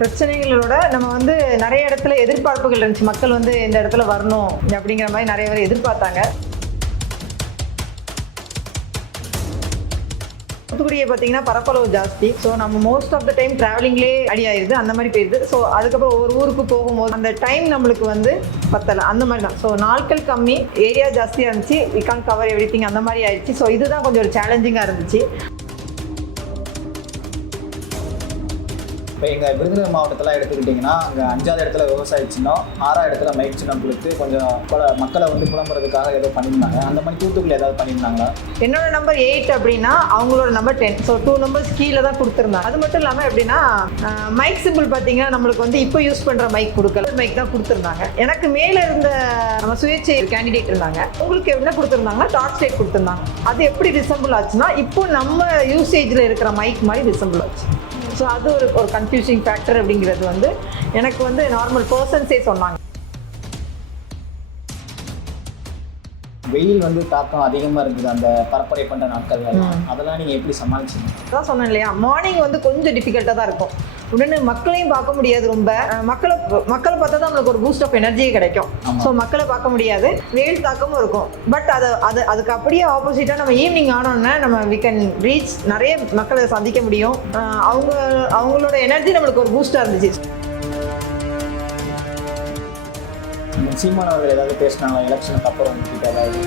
பிரச்சனைகளோட நம்ம வந்து நிறைய இடத்துல எதிர்பார்ப்புகள் இருந்துச்சு. மக்கள் வந்து இந்த இடத்துல வரணும் அப்படிங்கிற மாதிரி நிறைய பேர் எதிர்பார்த்தாங்க. தூத்துக்குடியை பார்த்தீங்கன்னா பரப்பளவு ஜாஸ்தி. ஸோ நம்ம மோஸ்ட் ஆஃப் த டைம் ட்ராவலிங்லேயே அடி ஆயிடுது, அந்த மாதிரி போயிடுது. ஸோ அதுக்கப்புறம் ஒவ்வொரு ஊருக்கு போகும்போது அந்த டைம் நம்மளுக்கு வந்து பத்தலை, அந்த மாதிரி தான். ஸோ நாட்கள் கம்மி, ஏரியா ஜாஸ்தியாக இருந்துச்சு, we can cover everything, அந்த மாதிரி ஆயிடுச்சு. ஸோ இதுதான் கொஞ்சம் ஒரு சேலஞ்சிங்காக இருந்துச்சு. இப்போ எங்கள் விருதுநகர் மாவட்டத்தில் எடுத்துக்கிட்டிங்கன்னா அங்கே 5வது இடத்துல விவசாய சின்னம், 6வது இடத்துல மைக் சின்னம் கொடுத்து கொஞ்சம் மக்களை வந்து புலம்புறதுக்காக ஏதோ பண்ணியிருந்தாங்க. அந்த மாதிரி தூத்துக்குடி ஏதாவது பண்ணியிருந்தாங்களா? என்னோட நம்பர் 8 அப்படின்னா அவங்களோட நம்பர் 10. ஸோ 2 நம்பர்ஸ் கீழே தான் கொடுத்துருந்தாங்க. அது மட்டும் இல்லாமல் எப்படின்னா மைக் சிம்பிள் பார்த்தீங்கன்னா நம்மளுக்கு வந்து இப்போ யூஸ் பண்ணுற மைக் கொடுக்கல, மைக் தான் கொடுத்துருந்தாங்க. எனக்கு மேலே இருந்த நம்ம சுயேட்சை கேண்டிடேட் இருந்தாங்க, உங்களுக்கு என்ன கொடுத்துருந்தாங்கன்னா டார்ச் லைட் கொடுத்துருந்தாங்க. அது எப்படி ரிசம்பிள் ஆச்சுன்னா இப்போ நம்ம யூசேஜில் இருக்கிற மைக் மாதிரி ரிசம்பிள் ஆச்சு. ஸோ அது ஒரு கன்ஃபியூசிங் ஃபேக்டர் அப்படிங்கிறது வந்து எனக்கு வந்து நார்மல் பர்சன்ஸே சொன்னாங்க. வெயில் வந்து தாக்கம் அதிகமாக இருக்குது அந்த பரப்புரை பண்ணுற நாட்கள், அதெல்லாம் நீங்கள் எப்படி சமாளிச்சிங்க? அதான் சொன்னேன் இல்லையா, மார்னிங் வந்து கொஞ்சம் டிஃபிகல்ட்டாக தான் இருக்கும். உடனே மக்களையும் பார்க்க முடியாது, ரொம்ப மக்களை பார்த்தா தான் நம்மளுக்கு ஒரு பூஸ்ட் ஆஃப் எனர்ஜியே கிடைக்கும். ஸோ மக்களை பார்க்க முடியாது, வெயில் தாக்கமும் இருக்கும். பட் அதுக்கு அப்படியே ஆப்போசிட்டாக நம்ம ஈவினிங் ஆனோன்னா நம்ம வி கேன் ரீச், நிறைய மக்களை சந்திக்க முடியும். அவங்களோட எனர்ஜி நம்மளுக்கு ஒரு பூஸ்டாக இருந்துச்சு. சீமான் அவர்கள் ஏதாவது பேசினாங்களா எலெக்ஷனுக்கு அப்புறம் கிட்ட ஏதாவது?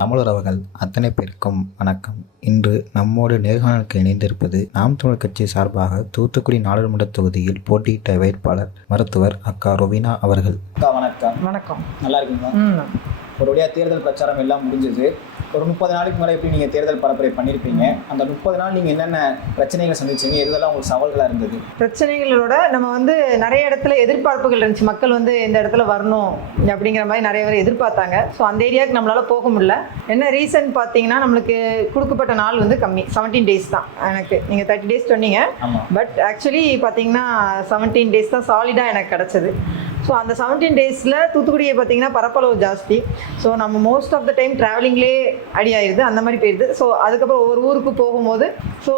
தமிழர்கள் அத்தனை பேருக்கும் வணக்கம். இன்று நம்மோடு நேர்காணலுக்கு இணைந்திருப்பது நாம் தமிழர் கட்சி சார்பாக தூத்துக்குடி நாடாளுமன்ற தொகுதியில் போட்டியிட்ட வேட்பாளர் மருத்துவர் அக்கா ரொவினா அவர்கள். அக்கா வணக்கம். வணக்கம். நல்லா இருக்கீங்களா? ஒரு வழியாக தேர்தல் பிரச்சாரம் எல்லாம் முடிஞ்சது. ஒரு 30 நாளுக்கு மேலே எப்படி நீங்கள் தேர்தல் பரப்புரை பண்ணியிருப்பீங்க? அந்த 30 நாள் நீங்கள் என்னென்ன பிரச்சனைகளை சந்திச்சிங்க, எதுவெல்லாம் உங்களுக்கு சவால்களாக இருந்தது? பிரச்சனைகளோட நம்ம வந்து நிறைய இடத்துல எதிர்பார்ப்புகள் இருந்துச்சு. மக்கள் வந்து இந்த இடத்துல வரணும் அப்படிங்கிற மாதிரி நிறைய பேர் எதிர்பார்த்தாங்க. ஸோ அந்த ஏரியாவுக்கு நம்மளால் போக முடியல. என்ன ரீசன் பார்த்தீங்கன்னா நம்மளுக்கு கொடுக்கப்பட்ட நாள் வந்து கம்மி, 17 டேஸ் தான். எனக்கு நீங்கள் 30 டேஸ் சொன்னீங்க, பட் ஆக்சுவலி பார்த்தீங்கன்னா 17 டேஸ் தான் சாலிடாக எனக்கு கிடச்சிது. ஸோ அந்த 17 டேஸில் தூத்துக்குடியை பார்த்தீங்கன்னா பரப்பளவு ஜாஸ்தி. ஸோ நம்ம மோஸ்ட் ஆஃப் த டைம் ட்ராவலிங்லேயே அடி ஆயிடுது, அந்த மாதிரி போயிடுது. ஸோ அதுக்கப்புறம் ஒவ்வொரு ஊருக்கு போகும்போது ஸோ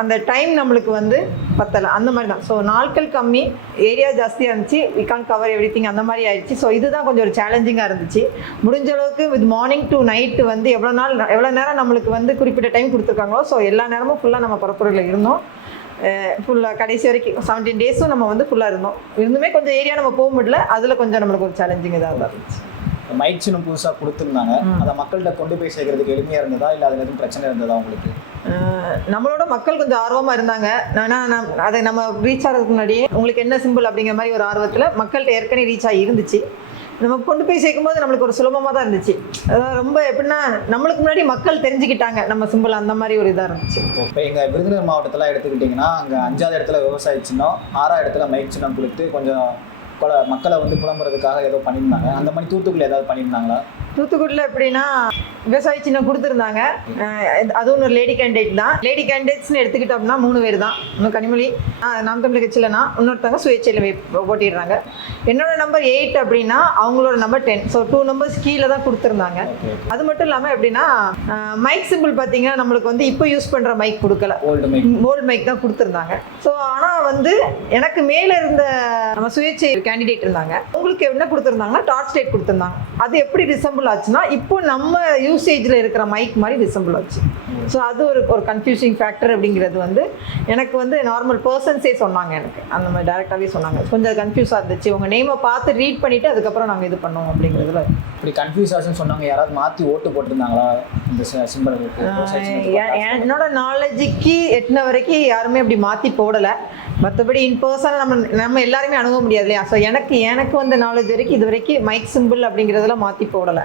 அந்த டைம் நம்மளுக்கு வந்து பத்தலை, அந்த மாதிரி தான். ஸோ நாட்கள் கம்மி, ஏரியா ஜாஸ்தியாக இருந்துச்சு, we can cover everything, அந்த மாதிரி ஆயிடுச்சு. ஸோ இதுதான் கொஞ்சம் ஒரு சேலஞ்சிங்காக இருந்துச்சு. முடிஞ்ச அளவுக்கு வித் மார்னிங் டு நைட்டு வந்து எவ்வளோ நேரம் நம்மளுக்கு வந்து குறிப்பிட்ட டைம் கொடுத்துருக்காங்களோ ஸோ எல்லா நேரமும் ஃபுல்லாக நம்ம பரப்புரையில் இருந்தோம். ஃபுல்லாக கடைசி வரைக்கும் 17 டேஸும் நம்ம வந்து ஃபுல்லாக இருந்துமே கொஞ்சம் ஏரியா நம்ம போக முடியல. அதில் கொஞ்சம் நம்மளுக்கு ஒரு சேலஞ்சிங் இதாக இருந்துச்சு. மைக் சின்னம் புதுசாக கொடுத்துருந்தாங்க, அதை மக்கள்கிட்ட கொண்டு போய் சேர்க்கறதுக்கு எளிமையாக இருந்ததா, இல்லை அதில் எதுவும் பிரச்சனை இருந்ததா உங்களுக்கு? நம்மளோட மக்கள் கொஞ்சம் ஆர்வமாக இருந்தாங்க. அதை நம்ம ரீச் ஆகிறதுக்கு முன்னாடியே உங்களுக்கு என்ன சிம்பிள் அப்படிங்கிற மாதிரி ஒரு ஆர்வத்தில் மக்கள்கிட்ட ஏற்கனவே ரீச் ஆகி இருந்துச்சு. நம்ம கொண்டு போய் சேர்க்கும்போது நம்மளுக்கு ஒரு சுலபமாக தான் இருந்துச்சு. அதாவது ரொம்ப எப்படின்னா நம்மளுக்கு முன்னாடி மக்கள் தெரிஞ்சுக்கிட்டாங்க நம்ம சிம்பிள், அந்த மாதிரி ஒரு இதாக இருந்துச்சு. இப்போ எங்கள் விருதுநகர் மாவட்டத்தில் எடுத்துக்கிட்டிங்கன்னா அங்கே 5வது இடத்துல விவசாய சின்னம், 6வது இடத்துல மைக் சின்னம் கொடுத்து கொஞ்சம் மக்களை வந்து புலம்புறதுக்காக ஏதோ பண்ணியிருந்தாங்க. அந்த மாதிரி தூத்துக்குடியில் ஏதாவது பண்ணியிருந்தாங்களா? தூத்துக்குடியில் எப்படின்னா விவசாய சின்னம் கொடுத்துருந்தாங்க. அதுவும் ஒரு லேடி கேண்டிடேட் தான். லேடி கேண்டிடேட்ஸ்னு எடுத்துக்கிட்டோம்னா 3 பேர் தான். இன்னும் கனிமொழி நாம் தமிழர் கட்சியிலனா, இன்னொருத்தவங்க சுயேட்சையில் போட்டிடுறாங்க. என்னோட நம்பர் 8 அப்படின்னா அவங்களோட நம்பர் 10. ஸோ 2 நம்பர்ஸ் கீழே தான் கொடுத்துருந்தாங்க. அது மட்டும் இல்லாமல் எப்படின்னா மைக் சிம்பிள் பார்த்தீங்கன்னா நம்மளுக்கு வந்து இப்போ யூஸ் பண்ணுற மைக் கொடுக்கல, ஓல்டு மைக் தான் கொடுத்துருந்தாங்க. ஸோ ஆனால் வந்து எனக்கு மேலே இருந்த நம்ம சுயேட்சை கேண்டிடேட் இருந்தாங்க, உங்களுக்கு என்ன கொடுத்துருந்தாங்கன்னா டார்ச் லைட் கொடுத்துருந்தாங்க. அது எப்படி ரிசம்பிள் ஆச்சுன்னா இப்போ நம்ம யூசேஜில் இருக்கிற மைக் மாதிரி ரிசம்பிள் ஆச்சு. ஸோ அது ஒரு கன்ஃபியூசிங் ஃபேக்டர் அப்படிங்கிறது வந்து எனக்கு வந்து நார்மல் பர்சன்ஸே சொன்னாங்க. எனக்கு அந்த மாதிரி டேரெக்டாகவே சொன்னாங்க. கொஞ்சம் கன்ஃபியூஸாக இருந்துச்சு. உங்கள் நேமை பார்த்து ரீட் பண்ணிவிட்டு அதுக்கப்புறம் நாங்கள் இது பண்ணோம் அப்படிங்கிறதுல. இப்படி கன்ஃபியூஸ் ஆச்சுன்னு சொன்னாங்க. யாராவது மாற்றி ஓட்டு போட்டிருந்தாங்களா இந்த சிம்பிளுக்கு? என்னோட நாலேஜுக்கு எட்டின வரைக்கும் யாருமே அப்படி மாற்றி போடலை. மற்றபடி இன் பர்சனாக நம்ம எல்லாருமே அணுக முடியாது இல்லையா. ஸோ எனக்கு வந்த நாலேஜ் வரைக்கும் இது வரைக்கும் மைக் சிம்பிள் அப்படிங்கிறதுல மாற்றி போடலை.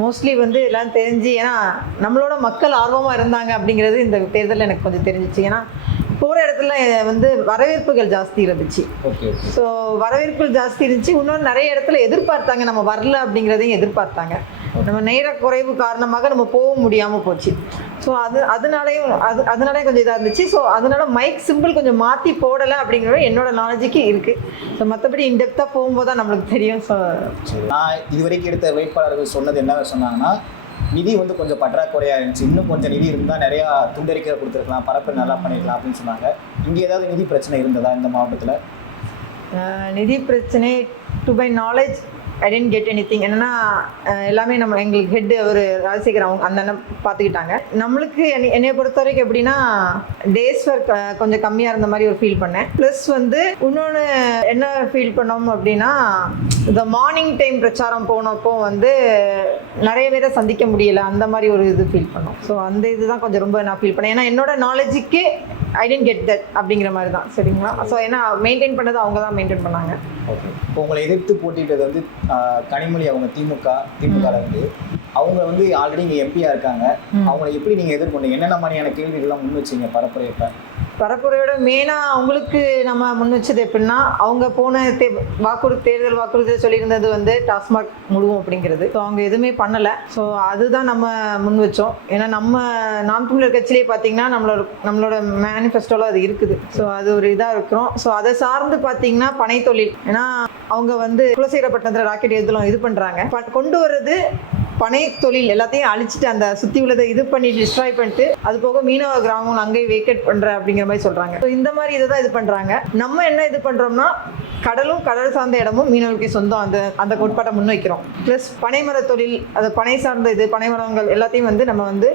மோஸ்ட்லி வந்து எல்லாம் தெரிஞ்சு, ஏன்னா நம்மளோட மக்கள் ஆர்வமாக இருந்தாங்க அப்படிங்கிறது இந்த தேர்தலில் எனக்கு கொஞ்சம் தெரிஞ்சிச்சு. ஏன்னா போகிற இடத்துல வந்து வரவேற்புகள் ஜாஸ்தி இருந்துச்சு. ஸோ வரவேற்புகள் ஜாஸ்தி இருந்துச்சு. இன்னொன்று நிறைய இடத்துல எதிர்பார்த்தாங்க, நம்ம வரல அப்படிங்கிறதையும் எதிர்பார்த்தாங்க. நம்ம நேர குறைவு காரணமாக நம்ம போக முடியாமல் போச்சு. ஸோ அதனாலே கொஞ்சம் இதாக இருந்துச்சு. ஸோ அதனால மைக் சிம்பிள் கொஞ்சம் மாற்றி போடலை அப்படிங்கிறது என்னோட நாலேஜுக்கு இருக்குது. ஸோ மற்றபடி இன்டெப்த்தாக போகும்போது தான் நம்மளுக்கு தெரியும். ஸோ நான் இது வரைக்கும் எடுத்த வேட்பாளர்கள் சொன்னது என்ன சொன்னாங்கன்னா, நிதி வந்து கொஞ்சம் பற்றாக்குறையாக இருந்துச்சு, இன்னும் கொஞ்சம் நிதி இருந்தால் நிறையா துண்டறிக்கை கொடுத்துருக்கலாம், பரப்பு நல்லா பண்ணிக்கலாம் அப்படின்னு சொன்னாங்க. இங்கே ஏதாவது நிதி பிரச்சனை இருந்ததா இந்த மாவட்டத்தில்? நிதி பிரச்சனை to my knowledge I didn't get anything. என்னென்னா எல்லாமே நம்ம எங்களுக்கு ஹெட் அவர் ராஜசேகர் அவங்க அந்த அண்ணன் பார்த்துக்கிட்டாங்க. நம்மளுக்கு என்னைய பொறுத்த வரைக்கும் எப்படின்னா டேஸ் ஒர்க் கொஞ்சம் கம்மியாக இருந்த மாதிரி ஒரு ஃபீல் பண்ணேன். ப்ளஸ் வந்து இன்னொன்று என்ன ஃபீல் பண்ணோம் அப்படின்னா இந்த மார்னிங் டைம் பிரச்சாரம் போனப்போ வந்து நிறைய பேரை சந்திக்க முடியல, அந்த மாதிரி ஒரு இது ஃபீல் பண்ணோம். ஸோ அந்த இதுதான் கொஞ்சம் ரொம்ப நான் ஃபீல் பண்ணேன். ஏன்னா என்னோட நாலேஜுக்கு ஐ டென்ட் கெட் தட் அப்படிங்கிற மாதிரி தான். சரிங்களா? ஸோ ஏன்னா மெயின்டைன் பண்ணது அவங்க தான் மெயின்டைன் பண்ணாங்க. ஓகே. இப்போ உங்களை எதிர்த்து போட்டிட்டது வந்து கனிமொழி, அவங்க திமுகவில் வந்து அவங்க வந்து ஆல்ரெடி இங்கே எம்பியாக இருக்காங்க. அவங்களை எப்படி நீங்கள் எதிர்கொண்டீங்க? என்னென்ன மாதிரியான கேள்விகள்லாம் முன் வச்சிங்க பரப்புரையப்ப? பரப்புரையோட மெயினாக அவங்களுக்கு நம்ம முன் வச்சது எப்படின்னா, அவங்க போன தேர்தல் வாக்குறுதி சொல்லியிருந்தது வந்து டாஸ்மாக் முழுவும் அப்படிங்கிறது. ஸோ அவங்க எதுவுமே பண்ணலை. ஸோ அதுதான் நம்ம முன் வச்சோம். ஏன்னா நம்ம நாம் தமிழர் கட்சியிலே பார்த்தீங்கன்னா நம்மளோட மேனிஃபெஸ்டோவில் அது இருக்குது. ஸோ அது ஒரு இதாக இருக்கிறோம். ஸோ அதை சார்ந்து பார்த்தீங்கன்னா பனை தொழில், ஏன்னா அவங்க வந்து குலசேகரப்பட்டினத்தில் ராக்கெட் இது பண்ணுறாங்க, கொண்டு வர்றது பனை தொழில் எல்லாத்தையும் அழிச்சிட்டு அந்த சுற்றி உள்ளதை இது பண்ணி டிஸ்ட்ராய் பண்ணிட்டு அது போக மீனவ கிராமம் அங்கேயே வேக்கேட் பண்ணுற அப்படிங்கிற மாதிரி சொல்கிறாங்க. ஸோ இந்த மாதிரி இதை தான் இது பண்ணுறாங்க. நம்ம என்ன இது பண்ணுறோம்னா கடலும் கடல் சார்ந்த இடமும் மீனவர்களுக்கு சொந்தம் அந்த கோட்பாட்டை முன்வைக்கிறோம். ப்ளஸ் பனைமர தொழில், அது பனை சார்ந்த இது பனை மரங்கள் எல்லாத்தையும் வந்து நம்ம வந்து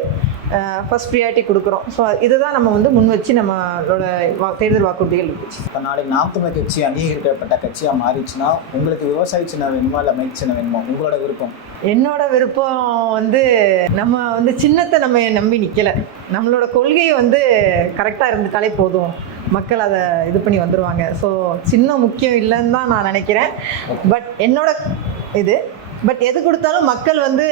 ஃபர்ஸ்ட் ப்ரியாரிட்டி கொடுக்குறோம். ஸோ இதுதான் நம்ம வந்து முன் வச்சு நம்மளோட தேர்தல் வாக்குறுதிகள் இருந்துச்சு. இப்போ நாளைக்கு நாம் தமிழர் கட்சி அங்கீகரிக்கப்பட்ட கட்சியாக மாறிச்சுன்னா உங்களுக்கு விவசாய சின்னம் வேணுமா இல்லை மைக் சின்னம் வேணுமா? உங்களோட விருப்பம்? என்னோட விருப்பம் வந்து நம்ம வந்து சின்னத்தை நம்ம நம்பி நிற்கலை. நம்மளோட கொள்கையை வந்து கரெக்டாக இருந்துட்டாலே போதும், மக்கள் அதை இது பண்ணி வந்துடுவாங்க. ஸோ சின்னம் முக்கியம் இல்லைன்னு தான் நான் நினைக்கிறேன். பட் என்னோட இது பட் எது கொடுத்தாலும் மக்கள் வந்து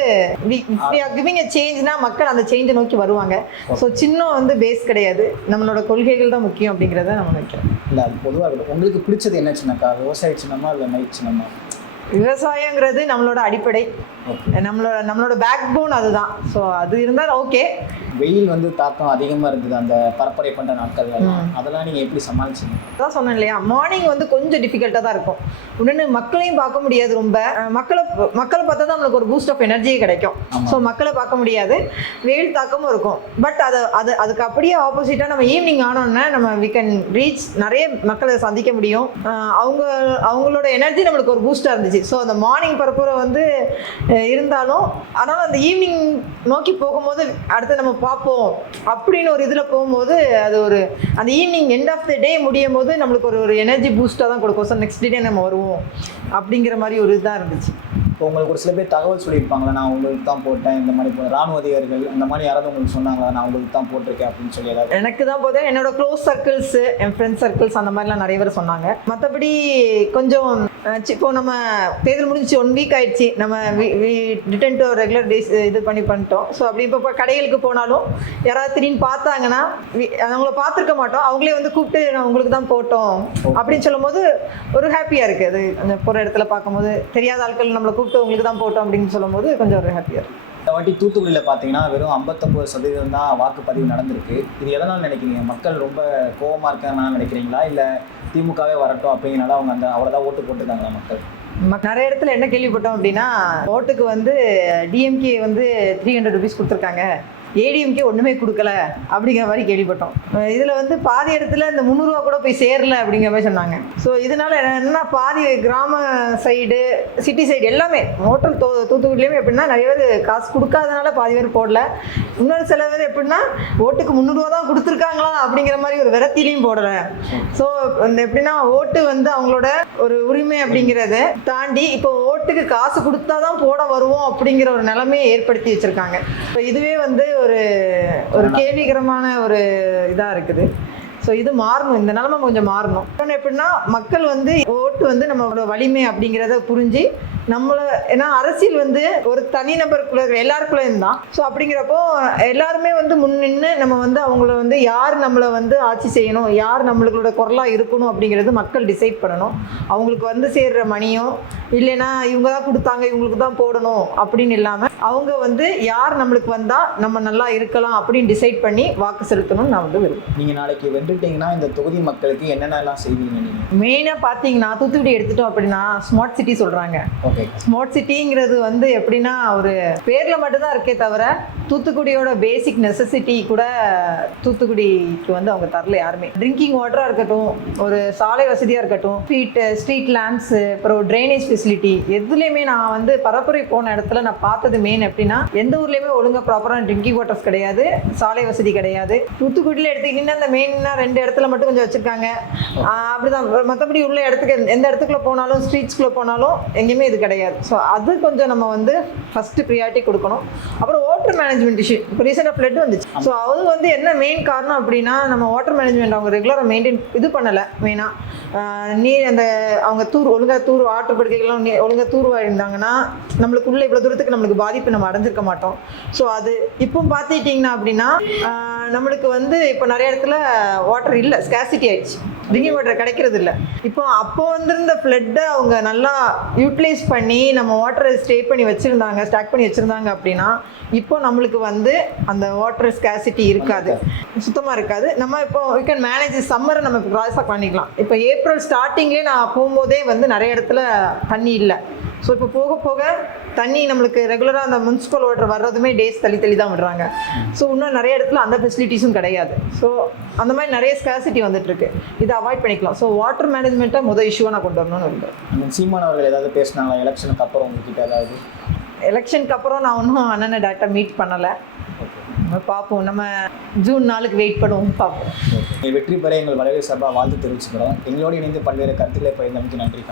கிவிங் எ சேஞ்ச்னா மக்கள் அந்த சேஞ்சை நோக்கி வருவாங்க. ஸோ சின்னம் வந்து பேஸ் கிடையாது, நம்மளோட கொள்கைகள் தான் முக்கியம் அப்படிங்கிறத நம்ம நினைக்கிறோம். இல்லை அது பொதுவாக உங்களுக்கு பிடிச்சது என்ன சின்னக்கா? விவசாய சின்னமா இல்லை மைக் சின்னமா? விவசாயங்கிறது நம்மளோட அடிப்படை, நம்மளோட பேக் போன் அதுதான். ஸோ அது இருந்தால் ஓகே. வெயில் வந்து தாக்கம் அதிகமாக இருந்தது அந்த பரப்புரை பண்ணுற நாட்கள், அதெல்லாம் நீங்கள் எப்படி சமாளிச்சிங்க? அதான் சொன்னேன் இல்லையா, மார்னிங் வந்து கொஞ்சம் டிஃபிகல்ட்டாக தான் இருக்கும். இன்னொன்று மக்களையும் பார்க்க முடியாது, ரொம்ப மக்களை பார்த்தா தான் நம்மளுக்கு ஒரு பூஸ்ட் ஆஃப் எனர்ஜியே கிடைக்கும். ஸோ மக்களை பார்க்க முடியாது, வெயில் தாக்கமும் இருக்கும். பட் அதுக்கு அப்படியே ஆப்போசிட்டாக நம்ம ஈவினிங் ஆனோன்னா நம்ம வி கேன் ரீச் நிறைய மக்களை சந்திக்க முடியும். அவங்களோட எனர்ஜி நம்மளுக்கு ஒரு பூஸ்டாக இருந்துச்சு. ஸோ அந்த மார்னிங் பரப்புரை வந்து இருந்தாலும் ஆனாலும் அந்த ஈவினிங் நோக்கி போகும்போது அடுத்து நம்ம பார்ப்போம் அப்படின்னு ஒரு இதில் போகும்போது அது ஒரு அந்த ஈவினிங் எண்ட் ஆஃப் த டே முடியும் போது நம்மளுக்கு ஒரு எனர்ஜி பூஸ்ட்டாக தான் கொடுக்கும். ஸோ நெக்ஸ்ட் டே நம்ம வருவோம் அப்படிங்கிற மாதிரி ஒரு இதாக இருந்துச்சு. இப்போ உங்களுக்கு ஒரு சில பேர் தகவல் சொல்லியிருப்பாங்களா, நான் உங்களுக்கு தான் போட்டேன், இந்த மாதிரி ராணுவ அதிகாரிகள் அந்த மாதிரி யாராவது உங்களுக்கு சொன்னாங்களா, நான் உங்களுக்கு தான் போட்டிருக்கேன் அப்படின்னு சொல்லி? ஏதாவது எனக்கு தான் போதே என்னோட க்ளோஸ் சர்க்கிள்ஸ், என் ஃப்ரெண்ட்ஸ் சர்க்கிள்ஸ் அந்த மாதிரிலாம் நிறைய பேர் சொன்னாங்க. மற்றபடி கொஞ்சம் இப்போ நம்ம தேர்தல் முடிஞ்சு 1 வீக் ஆயிடுச்சு, நம்ம ரிட்டர்ன் டு ரெகுலர் டேஸ் இது பண்ணிட்டோம். ஸோ அப்படி இப்போ கடைகளுக்கு போனாலும் யாராவது திடீர்னு பார்த்தாங்கன்னா அவங்கள பார்த்துருக்க மாட்டோம், அவங்களே வந்து கூப்பிட்டு நான் உங்களுக்கு தான் போட்டோம் அப்படின்னு சொல்லும் போது ஒரு ஹாப்பியாக இருக்குது. அது அந்த போகிற இடத்துல பார்க்கும்போது தெரியாத ஆட்கள் நம்மளை கூப்பிட்டு உங்களுக்கு தான் போட்டோம் அப்படின்னு சொல்லும் போது கொஞ்சம் ஒரு ஹாப்பியாக இருக்குது. இந்த வாட்டி தூத்துக்குடியில் பார்த்தீங்கன்னா வெறும் 59% தான் வாக்குப்பதிவு நடந்திருக்கு. இது எதனால் நினைக்கிறீங்க? மக்கள் ரொம்ப கோபமாக இருக்காங்கன்னு நினைக்கிறீங்களா, இல்லை திமுகவே வரட்டும் அப்படிங்கிறனால அவங்க அவ்வளோதான் ஓட்டு போட்டுருக்காங்களா மக்கள்? நிறைய இடத்துல என்ன கேள்விப்பட்டோம் அப்படின்னா ஓட்டுக்கு வந்து டிஎம்கே வந்து 300 rupees கொடுத்துருக்காங்க, ஏடிஎம்கே ஒன்றுமே கொடுக்கல அப்படிங்கிற மாதிரி கேள்விப்பட்டோம். இதில் வந்து பாதி இடத்துல இந்த 300 ரூபா கூட போய் சேரல அப்படிங்கிற மாதிரி சொன்னாங்க. ஸோ இதனால என்னன்னா பாதி கிராம சைடு சிட்டி சைடு எல்லாமே ஹோட்டல் தூத்துக்குடியிலையுமே எப்படின்னா நிறைய பேர் காசு கொடுக்காதனால பாதி பேர் போடல. இன்னொரு சில பேர் எப்படின்னா ஓட்டுக்கு 300 ரூபா தான் கொடுத்துருக்காங்களா அப்படிங்கிற மாதிரி ஒரு விரத்திலையும் போடல. ஸோ இந்த எப்படின்னா ஓட்டு வந்து அவங்களோட ஒரு உரிமை அப்படிங்கிறத தாண்டி இப்போ ஓட்டுக்கு காசு கொடுத்தா தான் போட வருவோம் அப்படிங்கிற ஒரு நிலைமையை ஏற்படுத்தி வச்சுருக்காங்க. ஸோ இதுவே வந்து ஒரு கேள்விகரமான ஒரு இதாக இருக்குது. ஸோ இது மாறணும், இந்த நிலைமை கொஞ்சம் மாறணும். இன்னொன்று எப்படின்னா மக்கள் வந்து ஓட்டு வந்து நம்மளோட வலிமை அப்படிங்கிறத புரிஞ்சு நம்மளை, ஏன்னா அரசியல் வந்து ஒரு தனிநபருக்குள்ள எல்லாருக்குள்ளேயும் தான். ஸோ அப்படிங்கிறப்போ எல்லாருமே வந்து முன்னின்று நம்ம வந்து அவங்கள வந்து யார் நம்மளை வந்து ஆட்சி செய்யணும், யார் நம்மளுங்களோட குரலாக இருக்கணும் அப்படிங்கிறது மக்கள் டிசைட் பண்ணணும். அவங்களுக்கு வந்து சேர்ற மணியோ இல்லைன்னா இவங்க தான் கொடுத்தாங்க இவங்களுக்கு தான் போடணும் அப்படின்னு இல்லாமல் அவங்க வந்து யார் நம்மளுக்கு வந்தால் நம்ம நல்லா இருக்கலாம் அப்படின்னு டிசைட் பண்ணி வாக்கு செலுத்தணும்னு நான் வந்து விரும்புகிறேன். நீங்கள் நாளைக்கு வென்றுட்டீங்கன்னா இந்த தொகுதி மக்களுக்கு என்னென்னலாம் செய்வீங்க? நீங்கள் மெயினாக பார்த்தீங்கன்னா தூத்துக்குடி எடுத்துட்டோம் அப்படின்னா ஸ்மார்ட் சிட்டி சொல்கிறாங்க. ஓகே. ஸ்மார்ட் சிட்டிங்கிறது வந்து எப்படின்னா ஒரு பேரில் மட்டும்தான் இருக்கே தவிர தூத்துக்குடியோட பேசிக் நெசசிட்டி கூட தூத்துக்குடிக்கு வந்து அவங்க தரல யாருமே. ட்ரிங்கிங் வாட்டராக இருக்கட்டும், ஒரு சாலை வசதியாக இருக்கட்டும், ஸ்ட்ரீட் லேம்ப்ஸு, அப்புறம் ட்ரைனேஜ் ஃபெசிலிட்டி, எதுலேயுமே நான் வந்து பரப்புரை போன இடத்துல நான் பார்த்தது மெயின் எப்படின்னா எந்த ஊர்லேயுமே ஒழுங்காக ப்ராப்பரான ட்ரிங்கிங் வாட்டர்ஸ் கிடையாது, சாலை வசதி கிடையாது. தூத்துக்குடியில் எடுத்துக்கிட்டிங்கன்னா அந்த மெயினாக 2 இடத்துல மட்டும் கொஞ்சம் வச்சுருக்காங்க, அப்படிதான். மற்றபடி உள்ள இடத்துக்கு எந்த இடத்துக்குள்ளே போனாலும், ஸ்ட்ரீட்ஸ்குள்ளே போனாலும் எங்கேயுமே இது கிடையாது. ஸோ அது கொஞ்சம் நம்ம வந்து ஃபஸ்ட்டு ப்ரியாரிட்டி கொடுக்கணும். அப்புறம் வாட்டர் மேனேஜ்மெண்ட் இஷ்யூ, இப்போ ரீசெண்டாக ஃப்ளட் வந்துச்சு. ஸோ அது வந்து என்ன மெயின் காரணம் அப்படின்னா நம்ம வாட்டர் மேனேஜ்மெண்ட் அவங்க ரெகுலராக மெயின்டைன் இது பண்ணலை. மெயினாக நீர் அந்த அவங்க ஒழுங்காக ஆற்று படுக்கைகள்லாம் ஒழுங்காக தூர்வாயிருந்தாங்கன்னா நம்மளுக்குள்ளே இவ்வளோ தூரத்துக்கு நம்மளுக்கு பாதிப்பு நம்ம அடைஞ்சிருக்க மாட்டோம். ஸோ அது இப்போ பார்த்துக்கிட்டிங்கன்னா அப்படின்னா நம்மளுக்கு வந்து இப்போ நிறைய இடத்துல வாட்டர் இல்லை, ஸ்கேசிட்டி ஆயிடுச்சு, ட்ரிங்கிங் வாட்டர் கிடைக்கிறது இல்லை. அப்போ வந்திருந்த ஃப்ளட்டை அவங்க நல்லா யூட்டிலைஸ் பண்ணி நம்ம வாட்டரை ஸ்டாக் பண்ணி வச்சுருந்தாங்க அப்படின்னா இப்போ நம்மளுக்கு வந்து அந்த வாட்டர் ஸ்கேசிட்டி இருக்காது, சுத்தமாக இருக்காது. நம்ம இப்போ வி கேன் மேனேஜ் சம்மரை நம்ம இப்போ க்ராஸாக பண்ணிக்கலாம். இப்போ ஏப்ரல் ஸ்டார்டிங்லேயே நான் போகும்போதே வந்து நிறைய இடத்துல தண்ணி இல்லை. ஸோ இப்போ போக போக தண்ணி நம்மளுக்கு ரெகுலராக அந்த முனிசிபல் வாட்டர் வர்றதுமே டேஸ் தள்ளி தான் விடுறாங்க. ஸோ இன்னும் நிறைய இடத்துல அந்த ஃபெசிலிட்டிஸும் கிடையாது. ஸோ அந்த மாதிரி நிறைய ஸ்கேசிட்டி வந்துட்டுருக்கு. இதை அவாய்ட் பண்ணிக்கலாம். ஸோ வாட்டர் மேனேஜ்மெண்ட்டை முதல் இஷ்யூவாக நான் கொண்டு வரணும்னு விரும்புகிறேன். சீமான் அவர்கள் ஏதாவது பேசினாங்களா எலெக்ஷனுக்கு அப்புறம் உங்ககிட்ட? ஏதாவது எலெக்ஷனுக்கு அப்புறம் நான் ஒன்றும் அண்ணனை டேரெக்டாக மீட் பண்ணலை. பார்ப்போம், நம்ம ஜூன் 4க்கு வெயிட் பண்ணுவோம், பார்ப்போம். வெற்றி பெற எங்கள் வலைவலி சார்பாக வாழ்த்து தெரிவிச்சுக்கிறோம். எங்களோடு இணைந்து பல்வேறு கருத்துக்களை பகிர்ந்தமைக்கு நன்றி.